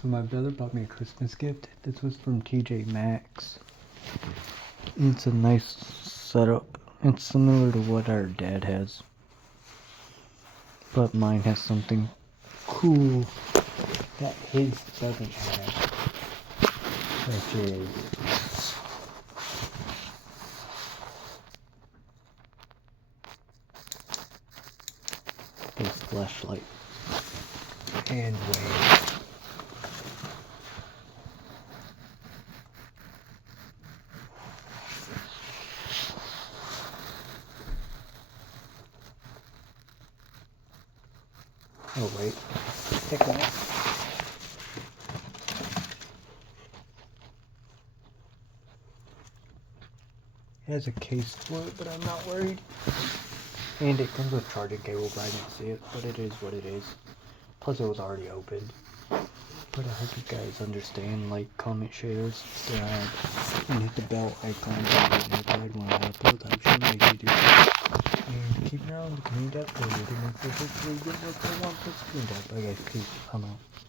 So my brother bought me a Christmas gift. This was from TJ Maxx. It's a nice setup. It's similar to what our dad has. But mine has something cool that his doesn't have. Which is his flashlight and wave. Oh wait, take one. It has a case for it, but I'm not worried. And it comes with charging cable, but I didn't see it. But it is what it is. Plus, it was already opened. But I hope you guys understand. Like, comment, share, subscribe, and hit the bell icon to get notified when I upload. I'm sure many of you do. And keep an eye on the community tab because we're doing perfectly good work I want for the community tab. Bye guys, peace. I'm out.